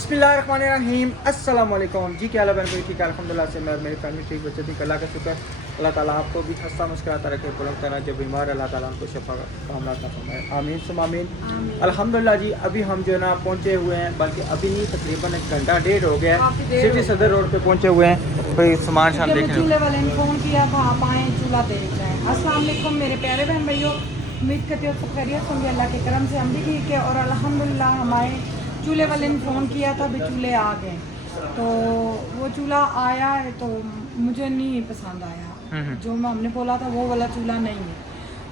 बिस्मिल्लाहिर्रहमानिर्रहीम अस्सलाम वालेकुम जी। क्या हाल है बहन भाई? ठीक है अल्हम्दुलिल्लाह से मैं और मेरी फैमिली ठीक, बच्चे ठीक, अल्लाह का शुक्र। अल्लाह ताला आपको भी हंसता मुस्कुराता रखे, पुलक तरह जो बीमार है अल्लाह ताला उनको शफा कामना अता फरमाए, आमीन सुम आमीन। अल्हम्दुलिल्लाह जी अभी हम जो है ना पहुँचे हुए हैं, बल्कि अभी नहीं तकरीबन 1 घंटा डेढ़ हो गया है, सिटी सदर रोड पे पहुँचे हुए हैं। कोई सामान शाम देख रहे चूल्हे वाले ने फ़ोन किया था, आप आए चूल्हा देख रहे हैं। अस्सलाम वालेकुम मेरे प्यारे बहन भाइयों, उम्मीद करती हूँ सब खैरियत होंगे अल्लाह के करम से। हम भी ठीक है और अल्हम्दुलिल्लाह हमारे चूल्हे वाले ने फ़ोन किया था, भी चूल्हे आ गए। तो वो चूल्हा आया है तो मुझे नहीं पसंद आया, जो हमने बोला था वो वाला चूल्हा नहीं है।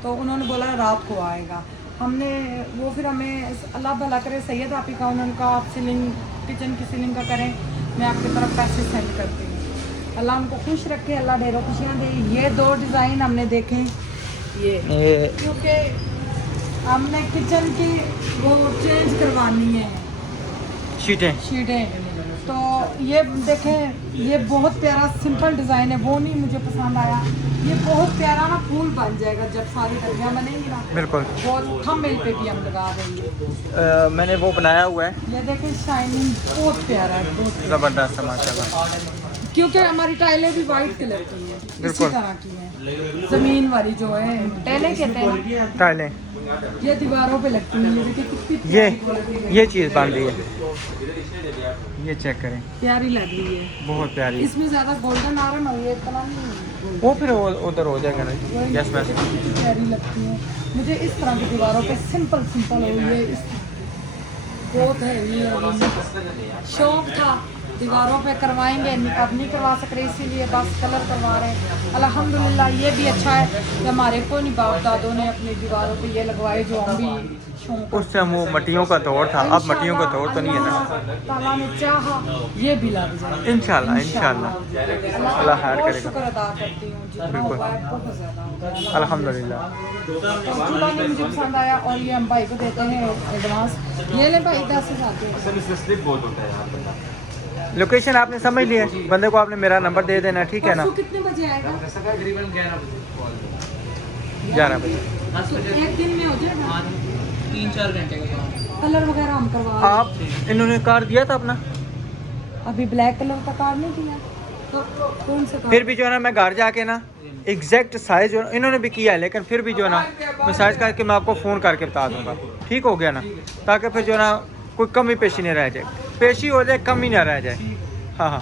तो उन्होंने बोला रात को आएगा। हमने वो फिर हमें अल्लाह भला करे, सैयद आप ही का उन्होंने कहा आप सीलिंग किचन की सीलिंग का करें, मैं आपकी तरफ पैसे सेंड करती हूँ। अल्लाह उनको खुश रखे, अल्लाह ढेरों खुशियाँ दे। ये 2 डिज़ाइन हमने देखे, ये क्योंकि हमने किचन की वो चेंज करवानी है शीटें। तो ये देखें, ये बहुत प्यारा सिंपल डिज़ाइन है, वो नहीं मुझे पसंद आया। ये बहुत प्यारा ना फूल बन जाएगा जब सारी डलियाँ बनेंगी ना, बिल्कुल बहुत थंबनेल पे भी हम लगा देंगे। मैंने वो बनाया हुआ है, ये देखें शाइनिंग बहुत प्यारा है, बहुत प्यारा। ज़बरदस्त है माशाल्लाह। क्योंकि हमारी टाइलें भी वाइट कलर की है, इसी बिल्कुल। तरह की है। ज़मीन वाली जो है टाइलें कहते हैं ना, टाइलें ये दीवारों पे लगती है। ये देखिए कितनी ये प्यारी लग रही ये है, चीज़ बन रही है, ये चेक करें, प्यारी लग रही है। बहुत प्यारी है। इसमें ज़्यादा गोल्डन आ रहा है ना, ये इतना नहीं। वो फिर उधर हो जाएगा ना। वही यस मैम। कितनी प्यारी लगती है मुझे। इस तरह की दीवारों पे सिंपल सिंपल हो, ये इस बहुत है, ये शौक था दीवारों पे करवाएंगे, अब नहीं करवा सक रहे इसीलिए बस कलर करवा रहे हैं। अल्हम्दुलिल्लाह ये भी अच्छा है कि हमारे को नहीं बाप दादों ने अपनी दीवारों पे ये लगवाए, जो हम भी शौक उस टाइम वो मट्टियों का दौर था, अब मट्टियों का दौर तो नहीं है ना। ताला ने चाहा ये भी लग जाए इंशाल्लाह इंशाल्लाह अल्लाह खैर बहुत करेगा। शुक्र अदा करती हूँ, जितना बिल्कुल। हुआ है बहुत ज़्यादा हुआ है। अल्हम्दुलिल्लाह। तो चूल्हा भी मुझे पसंद आया और ये हम भाई को देते हैं एडवांस। ये ले भाई 10 आते हैं। लोकेशन आपने समझ लिया, बंदे को आपने मेरा नंबर दे देना, ठीक है ना। परसों कितने बजे आएगा? 11 बजे। तो एक दिन में हो जाएगा? 3-4 घंटे का काम। कलर वगैरह हम करवा आप इन्होंने कार दिया था अपना, अभी ब्लैक कलर का कार्ड नहीं किया तो कौन सा कार्ड? फिर भी जो है ना मैं घर जाके ना एग्जैक्ट साइज जो इन्होंने भी किया है, लेकिन फिर भी जो है ना मैं साइज करके मैं आपको फ़ोन करके बता दूंगा, ठीक हो गया ना, ताकि फिर जो है ना कोई कमी पेशी नहीं रह जाए, पेशी हो जाए कमी ना रह जाए। हाँ हाँ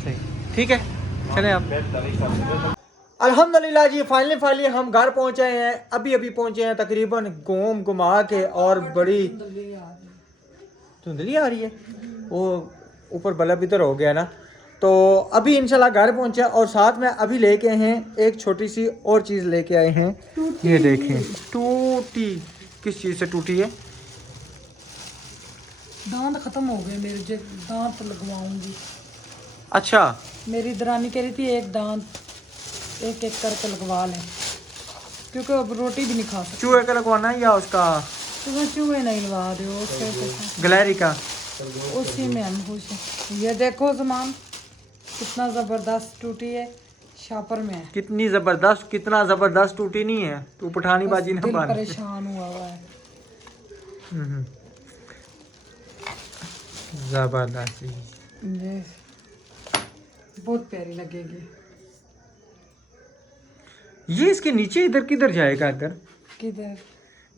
सही, ठीक है, चलें आप। अल्हम्दुलिल्लाह जी फाइनली हम घर पहुंचे हैं, अभी अभी पहुंचे हैं, तकरीबन घूम घुमा के, और बड़ी धुंधली आ रही है, वो ऊपर बल्ब इधर हो गया ना। तो अभी इंशाल्लाह घर पहुंचे और साथ में अभी लेके हैं एक छोटी सी और चीज़ लेके आए हैं, ये देखें टूटी। किस चीज़ से टूटी है? दांत खत्म हो गए मेरे, जो दांत लगवाऊंगी। अच्छा मेरी दरानी कह रही थी एक दांत एक एक करके लगवा लें, क्योंकि अब रोटी भी नहीं खा सकती। चूहे का लगवाना है या उसका तो चूहे नहीं लगा रहे हो उससे, गलहरी का? उसी में हम खुश हैं। ये देखो सामान कितना ज़बरदस्त टूटी है, शापर में है। कितनी ज़बरदस्त, कितना ज़बरदस्त टूटी नहीं है, तू पठानी बाजी ना दिल बांध। परेशान हुआ हुआ है। ज़बरदस्त। ये बहुत प्यारी लगेगी। ये इसके नीचे इधर किधर जाएगा? इधर किधर?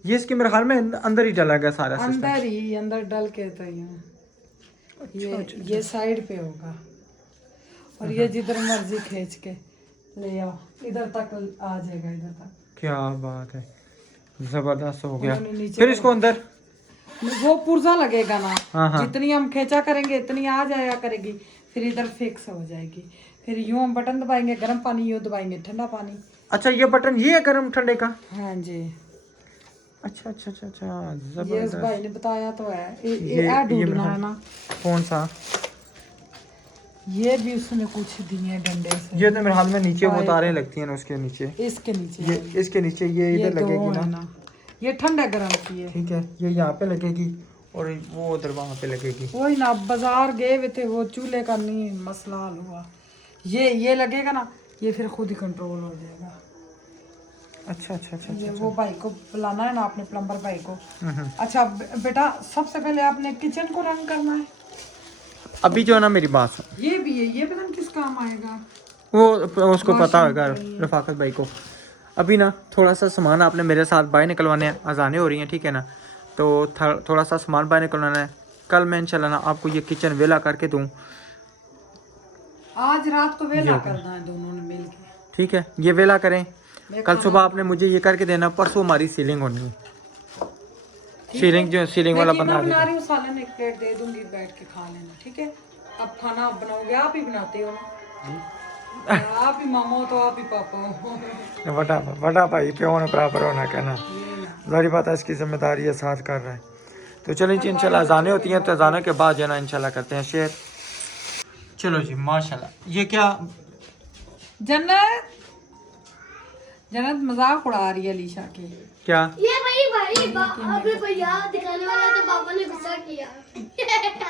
ये इसके मेरे ख्याल में अंदर ही डला गया सारा सिस्टम। अंदर ही, अंदर डल के तो ये साइड पे होगा, और ये जिधर मर्जी खींच के ले आओ, इधर तक आ जाएगा, इधर तक। क्या बात है, जबरदस्त हो गया। उन्होंने नीचे फिर इसको अंदर वो पुर्जा लगेगा ना, हाँ। जितनी हम खींचा करेंगे इतनी आ जाया करेगी, फिर इधर फिक्स हो जाएगी। फिर यूं हम बटन दबाएंगे गर्म पानी, यूं दबाएंगे ठंडा पानी। अच्छा ये बटन ये है गर्म ठंडे का? हाँ जी, अच्छा अच्छा अच्छा अच्छा, ये उस जबरदस्त। भाई ने बताया तो है। ये ढूंढना है ना, कौन सा? ये भी उसने कुछ दिए डंडे से। ये तो मेरे हाल में नीचे वो तारें लगती हैं ना, उसके नीचे, इसके नीचे ये इसके नीचे ये इधर दो लगेगी है ना। ये ठंडा गर्म की है। ठीक है, ये यहाँ पे लगेगी और वो उधर वहाँ पे लगेगी। वही ना, बाजार गए हुए थे, वो चूल्हे का नहीं मसला हल हुआ। ये लगेगा ना, ये फिर खुद ही कंट्रोल हो जाएगा। अच्छा अच्छा अच्छा ये अच्छा। वो भाई को बुलाना है ना, अपने प्लम्बर भाई को। अच्छा बेटा, सबसे पहले आपने किचन को रंग करना है। अभी जो है ना मेरी बात सुन, ये भी है, ये पता नहीं किस काम आएगा। वो उसको पता होगा रफाकत भाई को। अभी ना थोड़ा सा सामान आपने मेरे साथ बाहर निकलवाने हैं, अजानें हो रही हैं ठीक है ना, तो थोड़ा सा सामान बाहर निकलवाना है। कल मैं इंशाल्लाह ना आपको ये किचन वेला करके दूँ, आज रात को वेला करना है दोनों ने मिल के। ठीक है, ये वेला करें, कल सुबह आपने मुझे ये करके देना, परसों हमारी सीलिंग होनी है। सीलिंग जो सीलिंग वाला बंदा मैं बना रही हूँ, सालन एक प्लेट दे दूंगी, बैठ के खा लेना ठीक है। अब खाना आप बनाओगे, आप ही बनाते हो ना, आप ही मामा हो तो आप ही पापा हो। बड़ा भाई प्यों ने बराबर होना कहना, जारी बात है, इसकी जिम्मेदारी है, साथ कर रहे हैं। तो चलें जी, इंशाल्लाह अजानें होती हैं तो अजानों के बाद जो है ना इंशाल्लाह करते हैं शेयर। चलो जी माशाल्लाह। ये क्या जन्नत, जन्नत मजाक उड़ा रही है अलीशा के। क्या ये भाई अभी भैया दिखाने वाला तो पापा ने गुस्सा किया।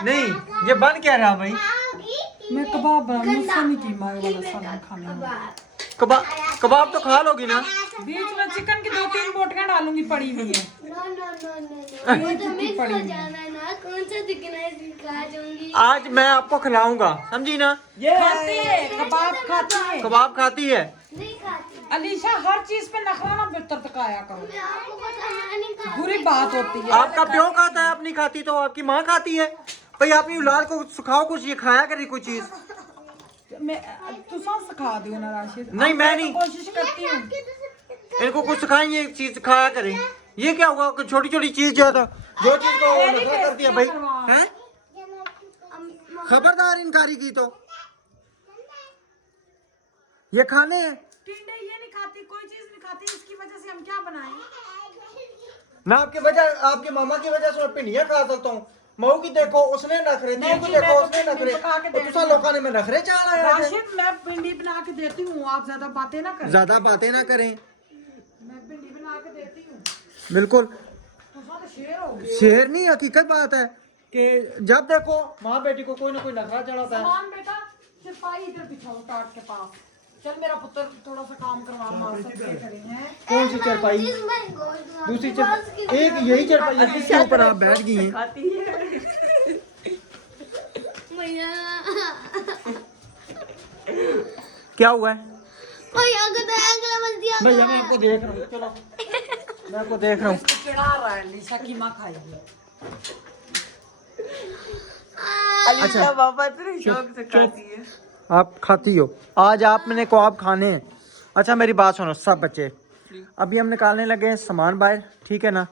नहीं, ये बन क्या रहा भाई? मैं कबाब बनाऊंगी, मुझसे नहीं कीमा वाला सालन खाने में। कबाब तो खा लोगी ना? बीच में चिकन की 2-3 बोटियां डालूंगी, पड़ी हुई है। नो वो तो मिक्स हो जाना है ना, कौन सा दिखना है खा जाऊंगी। आज मैं आपको खिलाऊंगा, समझी ना? खाती है कबाब, खाती है कबाब खाती है। नहीं खाती, अलीशा, हर चीज पे नखरा ना बेहतर तकाया करो, मैं आपको पता है नहीं खाती। बुरी बात होती है। आपका प्यों खाता है, आप नहीं खाती तो आपकी माँ खाती है। भाई अपनी औलाद को सिखाओ कुछ, ये खाया करे कोई चीज। मैं तू सिखा दियो ना राशिद। नहीं, मैं तो नहीं। कोशिश करती हूँ। इनको कुछ सिखाएं, ये चीज खाया करें। ये क्या होगा कि छोटी छोटी चीज ज्यादा जो चीज को नखरा करती है भाई, हैं? खबरदार इनकारी की तो ये खाने हैं टिंडे ये नहीं खाती, कोई चीज नहीं खाती, इसकी वजह से हम क्या बनाएं? ना। आपकी वजह, आपकी मामा की वजह से मैं पिंडियां खा सकता हूँ। मऊ की देखो उसने नखरे, दी को देखो उसने नखरे, तो तुसा लोगों ने में नखरे चाल आया है। राशिद, मैं भिंडी बना के देती हूँ, आप ज्यादा बातें ना करें। ज्यादा बातें ना करें, मैं भिंडी बना के देती हूँ। बिल्कुल। तुसा तो शेर हो गए। शेर नहीं, हकीकत बात है कि जब देखो माँ बेटी को कोई ना कोई नखरा चढ़ाता है। सामान बेटा सिपाही इधर बिछाओ टाट के पास। चल मेरा पुत्र थोड़ा सा काम करवा, मार सकते करें हैं। कौन सी चरपाई? दूसरी चरपाई, एक यही चरपाई है जिसके ऊपर आप बैठ गई हैं। भैया क्या हुआ है भैया को तो अगला मत दिया। भैया? मैं आपको देख रहा हूँ, चलो मैं आपको देख रहा हूँ। चिढ़ा रहा है, अलीशा की माँ खाएगी। अच्छा पापा तेरे शौक से खाती है। आप खाती हो, आज आपने कबाब खाने हैं। अच्छा मेरी बात सुनो सब बच्चे, अभी हम निकालने लगे हैं सामान बाहर, ठीक है ना?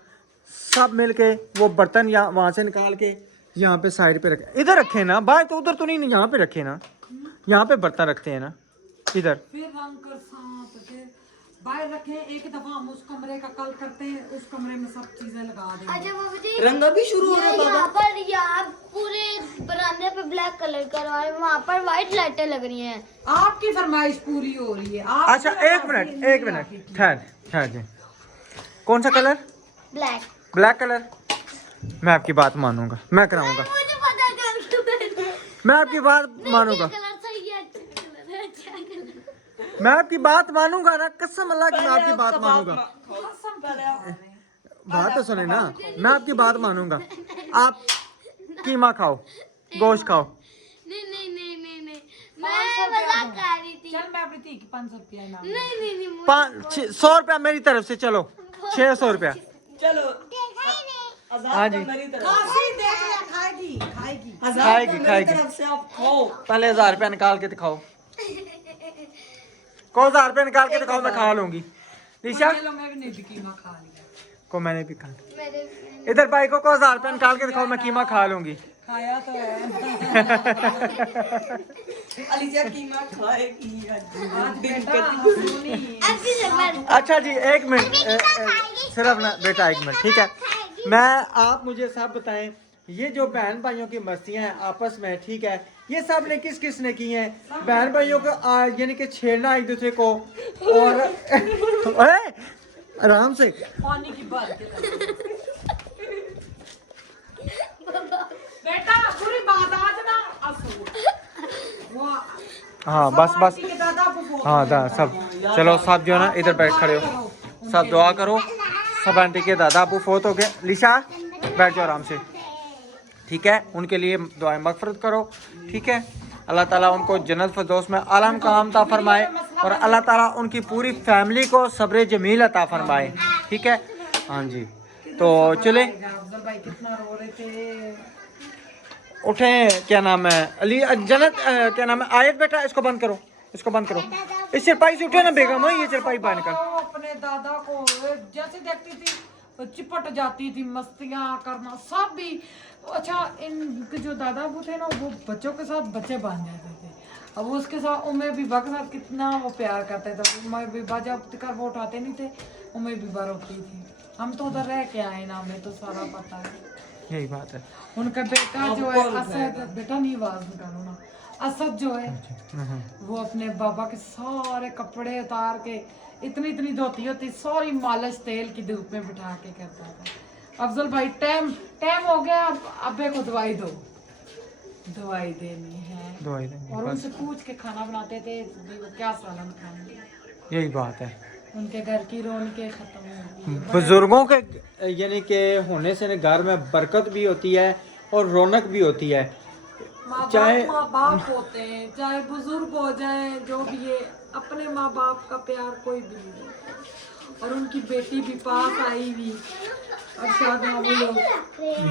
सब मिलके वो बर्तन या वहाँ से निकाल के यहाँ पे साइड पे रखे, इधर रखे ना, बाहर तो उधर तो नहीं, यहाँ पे रखे ना, यहाँ पे बर्तन रखते हैं ना इधर। फिर रंग कर सांप के बाहर रखें, एक दफा हम उस कमरे का कल करते हैं, उस कमरे में सब चीजें लगा देंगे। अच्छा बाबू जी, रंग अभी शुरू हो रहा है यहाँ पर यहाँ पूरे बरामदे पे ब्लैक कलर करवा रहे हैं, वहाँ पर व्हाइट लाइटें लग रही हैं। आपकी फरमाइश पूरी हो रही है। आप अच्छा एक मिनट ठहर जी, कौन सा कलर? ब्लैक। Black colour? मैं आपकी बात मानूंगा, मैं कराऊंगा, मुझे पता है मैं आपकी बात मानूंगा, कलर सही है, अच्छा कलर है, अच्छा कलर। मैं आपकी बात मानूंगा ना, कसम अल्लाह की मैं आपकी बात मानूंगा। बात तो सुने ना, मैं आपकी बात मानूंगा। आप कीमा खाओ, गोश्त खाओ। नहीं नहीं नहीं नहीं नहीं, मैं मजाक कर रही थी। चल मैं अपनी थी कि 500 रुपया इनाम। नहीं नहीं नहीं, 100 रुपया मेरी तरफ से, चलो 600 रुपया। चलो हाँ जी, खाएगी खाएगी खाएगी खाएगी। तरफ से आप खाओ। पहले 1000 रुपया निकाल के दिखाओ, को 1000 रुपया निकाल के दिखाओ, मैं खा लूंगी। निशा चलो मैं भी नहीं भी कीमा खा लिया, को मैंने भी खा लिया। मेरे इधर भाई को 1000 रुपया निकाल के दिखाओ, मैं कीमा खा लूंगी। खाया तो है। अलीजा कीमा खाएगी आज बेटा सोनी अच्छी से बन। अच्छा जी एक मिनट, सिर्फ ना बेटा एक मिनट, ठीक है? मैं, आप मुझे सब बताएं, ये जो बहन भाइयों की मस्तियां हैं आपस में, ठीक है, ये सब ने किस किस ने की हैं? बहन भाइयों को यानी कि छेड़ना एक दूसरे को, और ओए, आराम से। पानी की बात बेटा, पूरी बात आज ना असो हाँ बस बस, के दादा को हाँ दा सब, चलो सब जो है ना इधर बैठ खड़े हो, सब दुआ करो। सब आंटी के दादा अबू फोत हो गए। लिशा बैठ जाओ आराम से, ठीक है, उनके लिए दुआ मगफरत करो। ठीक है, अल्लाह ताला उनको जन्नत फिरदौस में आलम काम अता फरमाए और अल्लाह ताला उनकी पूरी फैमिली को सब्र जमील अता फरमाए। ठीक है, हाँ जी, तो चले अफजल भाई कितना रो रहे थे। उठे, क्या नाम है अली जन्नत, क्या नाम है आयत बेटा, इसको बंद करो, इसको बंद करो। इस चरपाई से उठे ना बेगम, ये चरपाई बाहर निकल। अपने दादा को जैसे देखती थी तो चिपट जाती थी, मस्तियाँ करना सब भी। अच्छा, इनके जो दादा वो थे ना, वो बच्चों के साथ बच्चे बन जाते थे। अब वो उसके साथ उमें भी के साथ कितना वो प्यार करते थे। उमें भी जब तक वो उठाते नहीं थे, उमें भी रोती थी। हम तो उधर रह के आए ना, हमें तो सारा पता है। यही बात है। उनका बेटा जो है असद, बेटा नहीं आवाज निकालो ना, असद जो है वो अपने बाबा के सारे कपड़े उतार के इतनी इतनी धोती होती सारी मालिश तेल की धूप में बिठा के करता था। अफजल भाई टाइम हो गया, अब अब्बे को दवाई दो, दवाई देनी है, दवाई देंगे और बस। उनसे पूछ के खाना बनाते थे क्या सालन खाएंगे। यही बात है, उनके घर की रौनकें खत्म हो गई। बुजुर्गों के यानी कि होने से घर में बरकत भी होती है और रौनक भी होती है। चाहे माँ बाप होते हैं, चाहे बुजुर्ग हो जाए, जो भी है, अपने माँ बाप का प्यार कोई भी नहीं देता। और उनकी बेटी भी पास आई हुई और शादी वो लोग,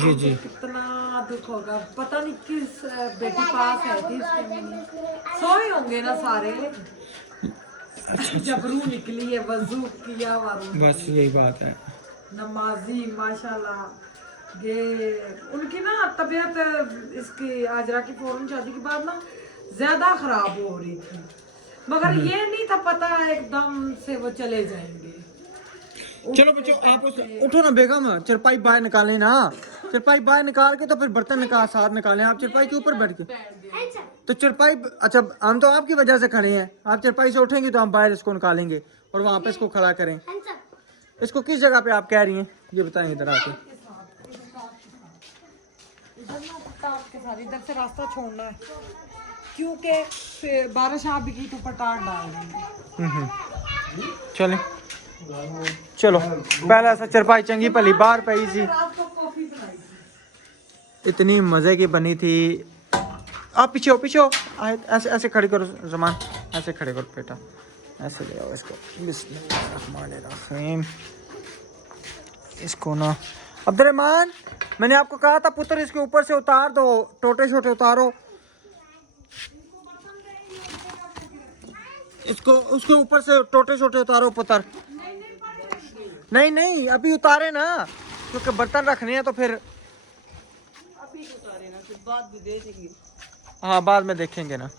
जी जी, कितना दुख होगा। पता नहीं किस बेटी पास है थी उसके में, सोए होंगे ना सारे। जबरू निकली है, वजू किया वारू, बस यही बात है। नमाजी माशाल्लाह। ये उनकी ना तबीयत इसकी आजरा की फौरन शादी के बाद ना ज्यादा खराब हो रही थी, मगर ये नहीं था पता एकदम से वो चले जाएंगे। चलो बच्चों आप उठो ना बेगम, चरपाई बाहर निकालें ना, चरपाई बाहर निकाल के तो फिर बर्तन साथ निकालें। आप चरपाई के ऊपर बैठ के, तो चरपाई, अच्छा हम तो आपकी वजह से खड़े हैं, आप चरपाई से उठेंगे तो हम बाहर इसको निकालेंगे और वहाँ पे इसको खड़ा करें। इसको किस जगह पे आप कह रही हैं ये बताएं इधर आके। इधर से रास्ता छोड़ना है, क्योंकि बारिश आ भी की तो पटाख डाल देंगे। चले चलो, पहला सा चरपाई चंगी भली बाहर पई सी, इतनी मजे की बनी थी। आप पीछे हो, पीछे हो, ऐसे ऐसे खड़े करो जमान, ऐसे खड़े करो बेटा, ऐसे ले आओ इसको। बिस्मिल्लाहिर्रहमानिर्रहीम। इसको ना अब्दुर्रहमान, मैंने आपको कहा था पुत्र इसके ऊपर से उतार दो, टोटे छोटे उतारो इसको, उसके ऊपर से टोटे छोटे उतारो पुत्र। नहीं नहीं अभी उतारे ना, क्योंकि बर्तन रखने हैं तो फिर अभी उतारे ना, फिर बाद में देखेंगे। हाँ बाद में देखेंगे ना।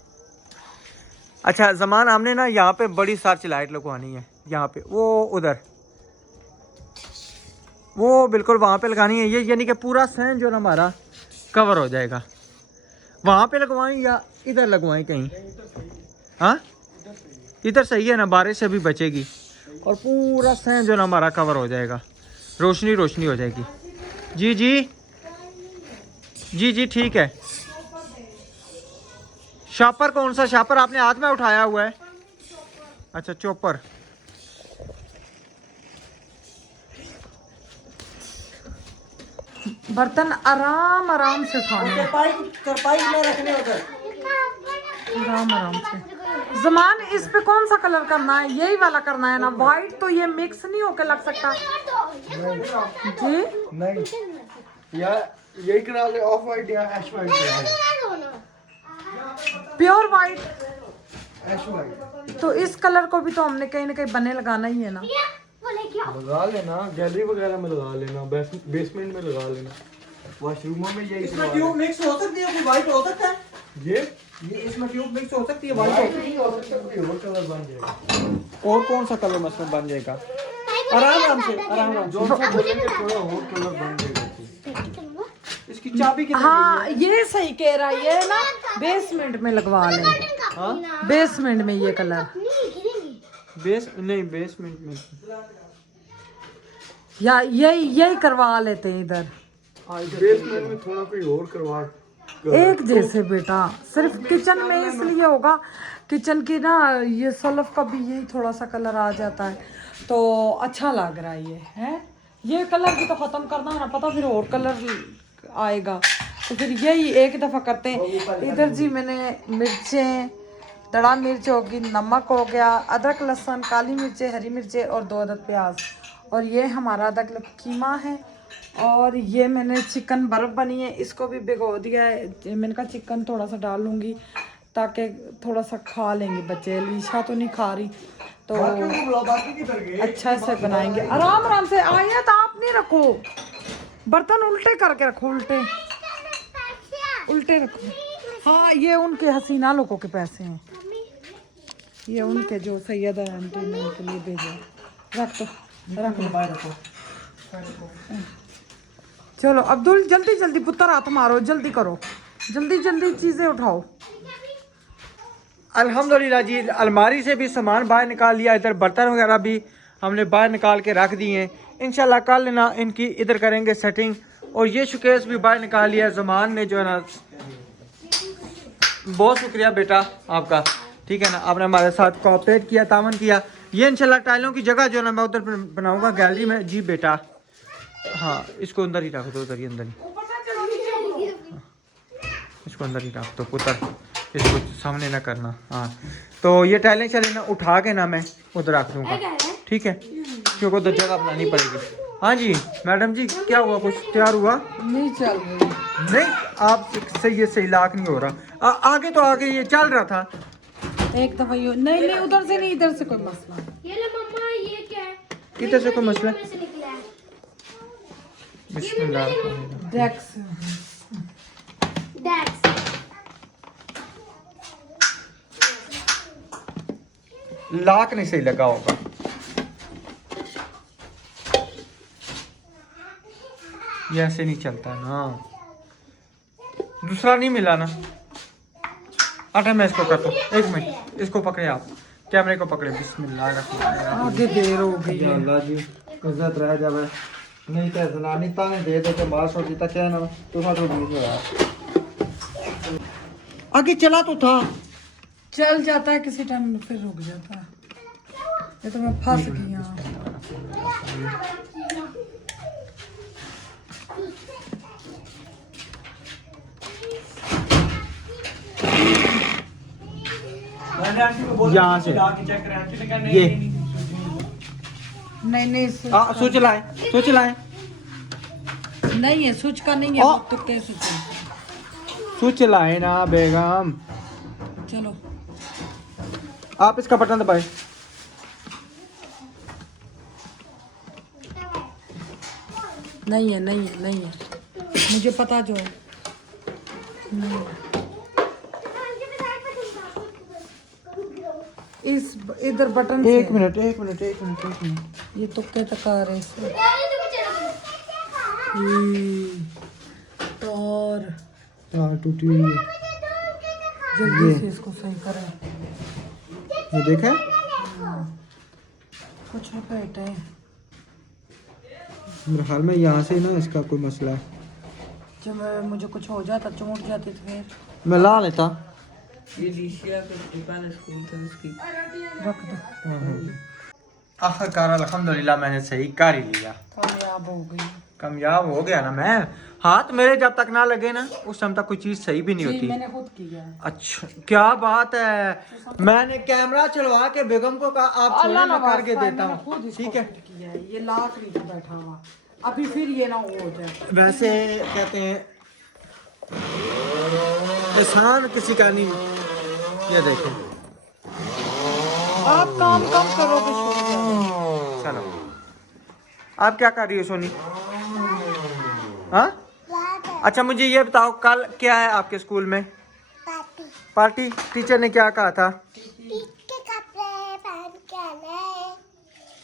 अच्छा जमान, हमने ना यहाँ पे बड़ी सारी लाइट लगवानी है, यहाँ पे वो उधर वो बिल्कुल वहाँ पे लगानी है। ये यानी कि पूरा सहन जो ना हमारा कवर हो जाएगा। वहाँ पे लगवाएं या इधर लगवाएं कहीं? हाँ इधर सही है ना, बारिश से भी बचेगी और पूरा सहन जो ना हमारा कवर हो जाएगा, रोशनी रोशनी हो जाएगी। जी जी जी जी ठीक है। शॉपर कौन सा शॉपर आपने हाथ में उठाया हुआ है? अच्छा चॉपर। बर्तन आराम आराम से उठाने हैं, चरपाई में रखने उधर। आराम आराम से। जमान इस पे कौन सा कलर करना है? यही वाला करना है ना, वाइट तो ये मिक्स नहीं होके लग सकता जी। नहीं या यही करा ले, ऑफ वाइट या ऐश वाइट, प्योर वाइट। ऐश वाइट तो इस कलर को भी तो हमने कहीं ना कहीं बने लगाना ही है ना। लगा लेना, गैलरी वगैरह में लगा लेना, बेसमेंट में लगा लेना, वॉशरूमों में यही इसमें ट्यूब मिक्स हो सकती है, कोई वाइट हो सकता है ये इसमें ट्यूब मिक्स हो सकती है, वाइट वाइट नहीं हो सकता, कोई और कलर बन जाएगा। और कौन सा कलर मसलन बन जाएगा? आराम आराम से, आराम आराम जो सा बोलेंगे थोड़ा और कलर बन जाएगा। इसकी चाबी कितनी? हाँ ये सही कह रहा है, ये ना बेसमेंट में लगवा लें। हाँ बेसमेंट में ये कलर, बेस नहीं बेसमेंट में। या यही करवा लेते हैं इधर। बेसमेंट में थोड़ा कोई और करवा एक जैसे बेटा, सिर्फ किचन में इसलिए होगा, किचन की ना ये सलफ का भी यही थोड़ा सा कलर आ जाता है तो अच्छा लग रहा है। ये है, ये कलर भी तो खत्म करना है ना, पता फिर और कलर आएगा। तो फिर यही एक दफ़ा करते हैं। इधर जी मैंने मिर्चें, दड़ा मिर्च होगी, नमक हो गया, अदरक लहसुन, काली मिर्चें, हरी मिर्चें और 2 अदद प्याज, और ये हमारा आधा किलो कीमा है। और ये मैंने चिकन बर्फ़ बनी है, इसको भी भिगो दिया है। मैंने कहा चिकन थोड़ा सा डाल लूँगी ताकि थोड़ा सा खा लेंगे बच्चे। लीशा तो नहीं खा रही, तो अच्छा से बनाएंगे। आराम आराम से आयत, आप नहीं रखो, बर्तन उल्टे करके रखो, उल्टे रखो। हाँ, ये उनके हसीना लोगों के पैसे हैं, ये उनके जो सैयदा आंटी ने उनके लिए भेजे। रख दो। चलो अब्दुल, जल्दी जल्दी पुत्र हाथ मारो, जल्दी करो, जल्दी जल्दी चीज़ें उठाओ। अल्हम्दुलिल्लाह जी, अलमारी से भी सामान बाहर निकाल लिया, इधर बर्तन वगैरह भी हमने बाहर निकाल के रख दिए हैं। इंशाल्लाह कल ना इनकी इधर करेंगे सेटिंग। और ये शोकेस भी बाहर निकाल लिया ज़मान ने, जो है ना, बहुत शुक्रिया बेटा आपका, ठीक है ना, आपने हमारे साथ कोऑपरेट किया, तावन किया। ये इंशाल्लाह टाइलों की जगह जो है ना मैं उधर बनाऊँगा गैलरी में। जी बेटा, हाँ इसको अंदर ही रख दो, उधर ही अंदर ही, इसको अंदर ही रख दो पुत्र, इसको सामने ना करना। हाँ, तो ये टाइलें चले ना उठा के ना मैं उधर रख दूँगा, ठीक है, क्योंकि उधर जगह बनानी पड़ेगी। हाँ जी मैडम जी, क्या हुआ, कुछ तैयार हुआ? नहीं चल रही, नहीं, आप सही लाख नहीं हो रहा। आगे तो आगे ये चल रहा था। एक दफ़ा ये नहीं नहीं, उधर से नहीं, इधर से कोई मसला। ये ले मम्मा, ये क्या है? इधर से कोई मसला? से निकला है। बिस्मिल्लाह। डेक्स, डेस्क। लाख नहीं सही लगा होगा। ये ऐसे नहीं चलता ना, दूसरा नहीं मिला ना। अच्छा मैं इसको करता हूँ, 1 मिनट, इसको पकड़े आप, कैमरे को पकड़े। बिस्मिल्लाह। आगे देर हो गई है। अल्लाह जी इज्जत रह जावे, नहीं तो जनानी ताने दे दे के मार छोड़ी तक है ना, तो साथ नहीं होया। आगे चला तो था। चल जाता है किसी टाइम, फिर रुक जाता है। ये तो मैं फंस गई हूँ। यहाँ से ये नहीं नहीं, स्विच लाए, स्विच लाए, नहीं है, स्विच का नहीं है, तो कैसे चलता? स्विच लाए ना बेगम। चलो आप इसका बटन दबाए। नहीं है, नहीं है, नहीं है, मुझे पता जो है। नहीं। इस इधर बटन से। एक मिनट। ये तुक्के तका रहे इससे। और तार टूटी हुई है, जल्दी से इसको सही करें। ये देखा? कुछ पेट है, मेरे ख्याल में यहाँ से ना इसका कोई मसला है। जब मुझे कुछ हो जाता, चोट जाती तो फिर मैं ला लेता। ये लीशिया का दुकान स्कूल था उसकी। रख दो। आखिरकार अल्हम्दुलिल्लाह मैंने सही कर ही लिया, कामयाब हो गई। कामयाब हो गया ना मैं। हाथ मेरे जब तक ना लगे ना उस टाइम तक कोई चीज़ सही भी नहीं जी, होती। मैंने खुद किया है। अच्छा क्या बात है, मैंने कैमरा चलवा के बेगम को कहा आप छोड़े मैं करके देता हूँ, ठीक है। किया है, ये लाख नहीं था बैठा हुआ, अभी फिर ये ना हो जाए। वैसे कहते हैं एहसान किसी का नहीं। ये देखो, आप काम कम करोगे, छोड़ जाओगे। चलो आप क्या कर रही हो सोनी? हाँ, अच्छा मुझे ये बताओ कल क्या है आपके स्कूल में? पार्टी। टीचर ने क्या कहा था? कपड़े पहन के आना है।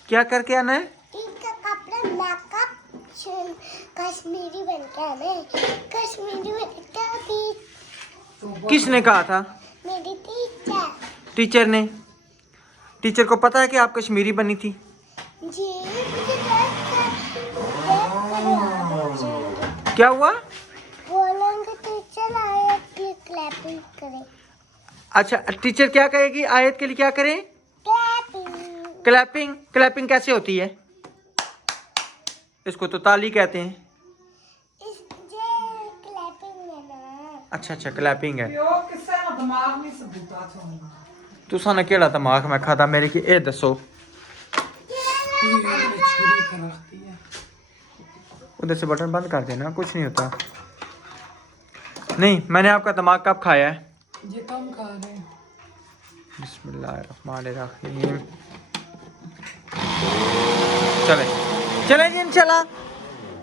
क्या करके आना है? कपड़े मेकअप कश्मीरी बन के आना है। कश्मीरी बन के। किसने कहा था? मेरी टीचर। टीचर ने। टीचर को पता है कि आप कश्मीरी बनी थी? जी मुझे क्या हुआ? बोलेंगे टीचर आए कि क्लैपिंग करें। अच्छा टीचर क्या कहेगी? आयत के लिए क्या करें? क्लैपिंग। क्लैपिंग। क्लैपिंग कैसे होती है? इसको तो ताली कहते हैं। इस ये क्लैपिंग है अच्छा अच्छा क्लैपिंग है प्यो किसे ना दिमाग नहीं सबूता छोड़ना तुसा ने केड़ा दिमाग मैं खाता मेरे की ए दसो छुरी पर रखती है उधर से बटन बंद कर देना कुछ नहीं होता नहीं मैंने आपका दिमाग कब खाया है ये कम खा रहे हैं बिस्मिल्लाहिर्रहमानिर्रहीम चले चले जी इंशाल्लाह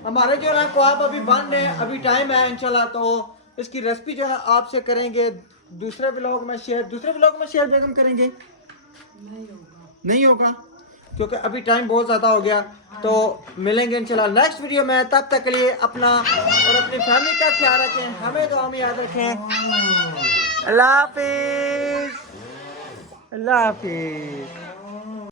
हमारे जो है ख्वाब अभी बन रहे हैं अभी टाइम है इंशाल्लाह तो इसकी रेसिपी जो है आपसे करेंगे दूसरे व्लॉग में शेयर बेगम करेंगे नहीं होगा क्योंकि अभी टाइम बहुत ज़्यादा हो गया तो मिलेंगे इंशाल्लाह नेक्स्ट वीडियो में तब तक के लिए अपना और अपनी फैमिली का ख्याल रखें हमें दुआ में याद रखें अल्लाह हाफिज़